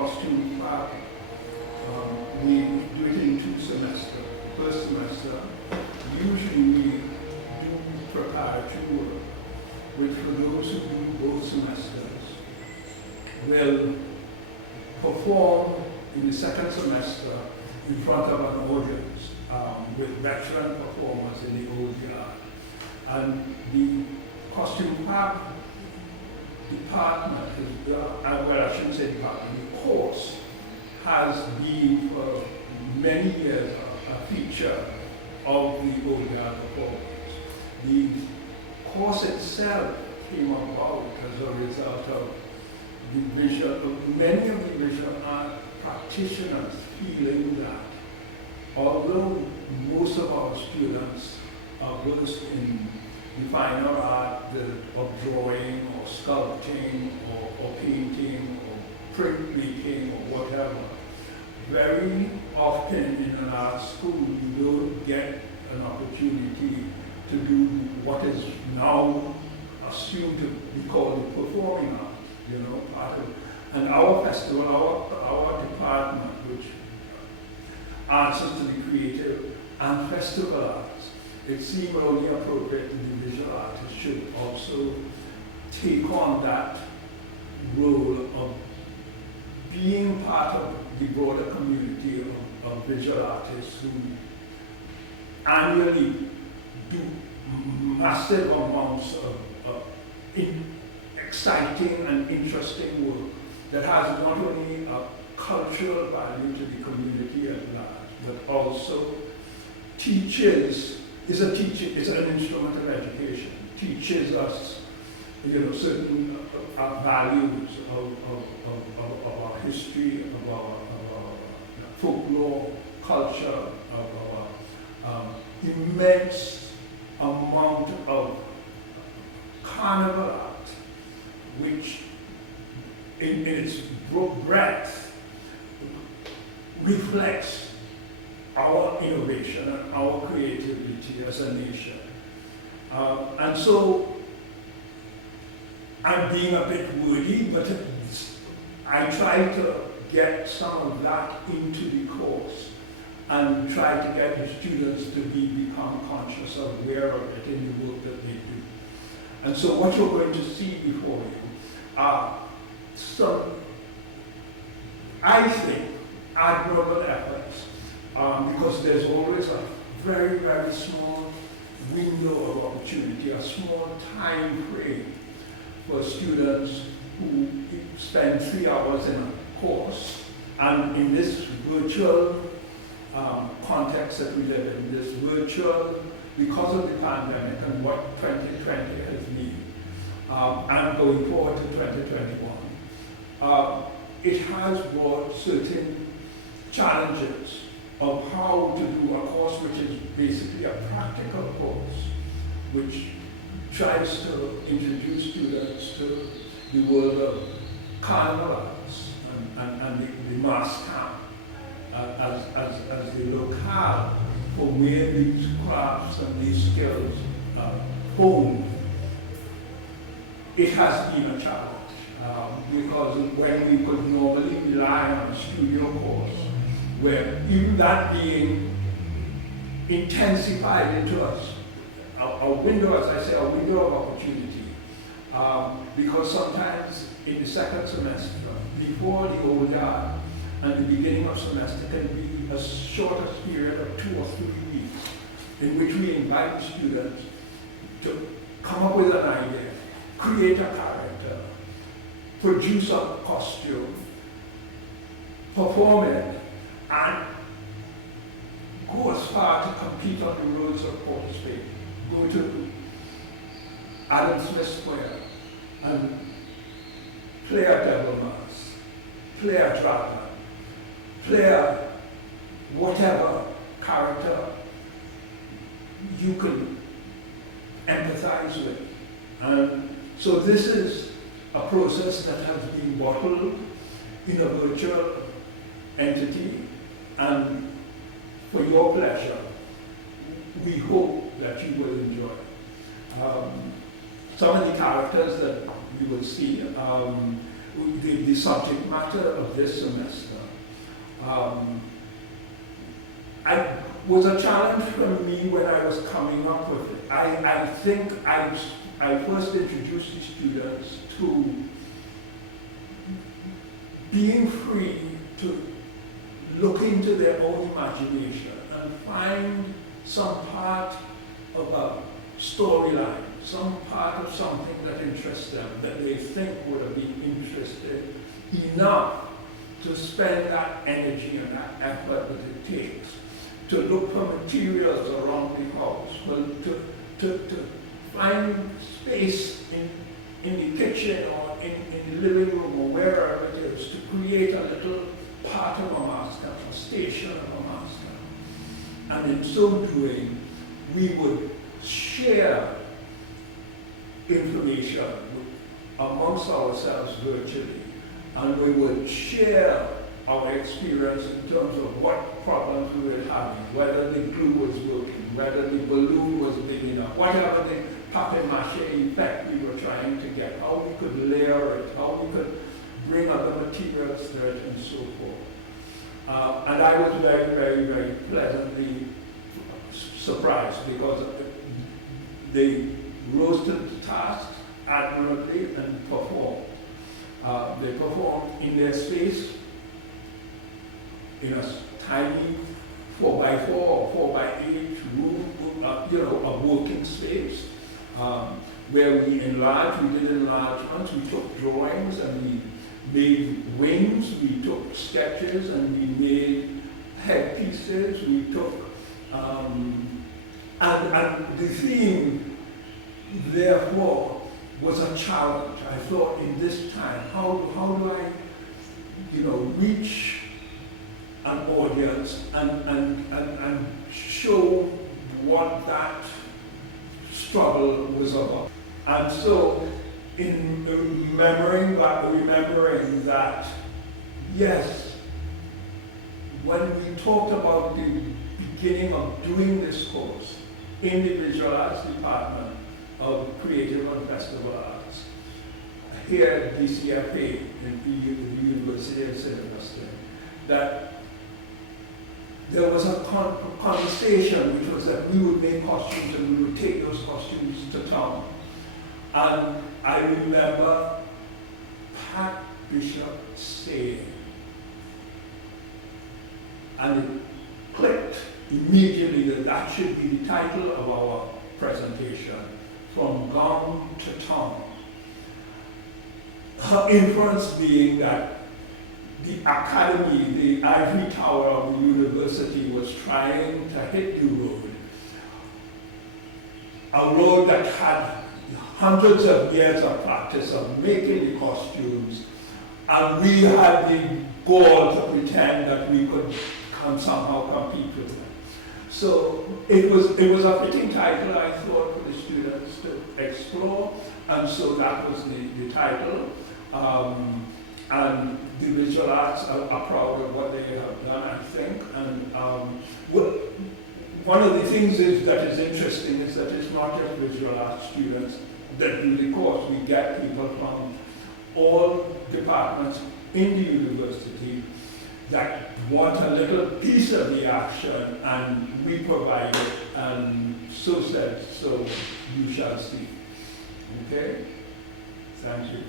costume fab. We do it in 2 semesters. First semester, usually we do preparatory work, which for those who do both semesters will perform in the second semester in front of an audience with veteran performers in the old yard. And the costume fab department, well, I shouldn't say department, the course has been for many years a feature of the old yard performance. The course itself came about as a result of many of the visual art practitioners feeling that although most of our students are versed in the finer art of drawing or sculpting or painting or printmaking or whatever, very often in an art school you don't get an opportunity to do what is now assumed to be called the performing art. Part of, and our festival, our department, which answers to the creative and festival arts, it seemed only appropriate that the visual artist should also take on that role of being part of the broader community of visual artists who annually do massive amounts of exciting and interesting work that has not only a cultural value to the community at large, but also teaches, is an instrument of education, teaches us, certain values of our history, of our folklore, culture, of our immense amount of carnival art, which in its breadth reflects our innovation and our creativity as a nation. And so I'm being a bit wordy, but I try to get some of that into the course and try to get the students to become conscious of aware of it in the work that they do. And so what you're going to see before you are some, I think, admirable efforts, because there's always a very, very small window of opportunity, a small time frame for students who spend 3 hours in a course. And in this virtual context that we live in, this virtual, because of the pandemic and what 2020 has been, and going forward to 2021, it has brought certain challenges of how to do a course which is basically a practical course, which tries to introduce students to the world of carnival arts and the mass camp as the locale for where these crafts and these skills are honed. It has been a challenge because when we could normally rely on a studio course, where even that being intensified into us, a window, as I say, a window of opportunity, because sometimes in the second semester, before the old yard and the beginning of semester can be a shortest period of 2 or 3 weeks in which we invite students to come up with an idea, create a character, produce a costume, perform it, and go as far to compete on the roads of Port Spain. Go to Adam Smith Square and play a devil mask, play a dragon, play a whatever character you can empathize with. And so this is a process that has been bottled in a virtual entity, and for your pleasure, we hope that you will enjoy. Some of the characters that you will see, the subject matter of this semester. I was a challenge for me when I was coming up with it. I think I first introduced the students to being free to look into their own imagination and find some part of a storyline, some part of something that interests them, that they think would be interested enough to spend that energy and that effort that it takes to look for materials around the house, well, to find space in the kitchen or in the living room or wherever it is, to create a little part of a master, a station of a master. And in so doing, we would share information amongst ourselves virtually, and we would share our experience in terms of what problems we were having, whether the glue was working, whether the balloon was big enough, whatever the papier-mâché effect we were trying to get, how we could layer it, how we could bring other materials to it, and so forth. And I was very, very, very pleasantly surprised because they rose to the task admirably and performed. They performed in their space, in a tiny 4x4 or 4x8 room, a working space, where we enlarged, we did enlargements, we took drawings and we made wings, we took sketches and we made headpieces, we took, and the theme, therefore, was a challenge. I thought in this time, how do I, reach an audience and show what that struggle was about. And so, in remembering that, yes, when we talked about the beginning of doing this course in the Visual Arts Department of Creative and Festival Arts, here at DCFA, in the University of St. Augustine, that there was a conversation which was that we would make costumes and we would take those costumes to town. And I remember Pat Bishop saying, and it clicked immediately that that should be the title of our presentation, From Gone to Town. Her inference being that the academy, the ivory tower of the university, was trying to hit the road, a road that had hundreds of years of practice of making the costumes, and we had the goal to pretend that we could somehow compete with them. So it was a fitting title, I thought, for the students to explore, and so that was the title. And the visual arts are proud of what they have done, I think. And one of the things that is interesting is that it's not just visual arts students that do the course. We get people from all departments in the university that want a little piece of the action, and we provide it, and so said, so you shall see. Okay? Thank you.